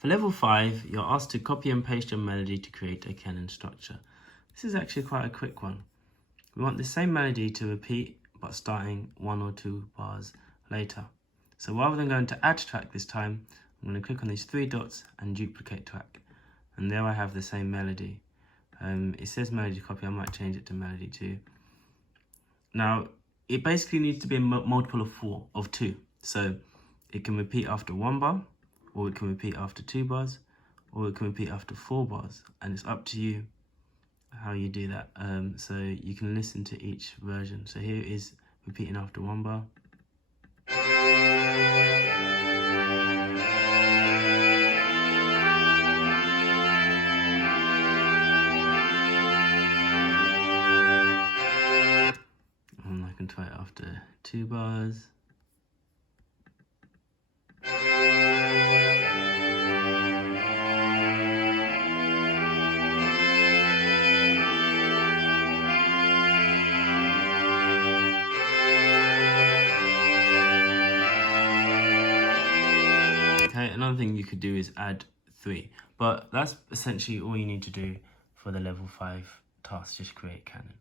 For level 5, you're asked to copy and paste your melody to create a canon structure. This is actually quite a quick one. We want the same melody to repeat, but starting 1 or 2 bars later. So rather than going to add track this time, I'm going to click on these 3 dots and duplicate track. And there I have the same melody. It says melody copy, I might change it to melody 2. Now, it basically needs to be a multiple of 2. So it can repeat after 1 bar, or it can repeat after 2 bars, or it can repeat after 4 bars. And it's up to you how you do that. So you can listen to each version. So here it is repeating after 1 bar. And I can try it after 2 bars. Okay, another thing you could do is add 3, but that's essentially all you need to do for the level 5 task, just create canon.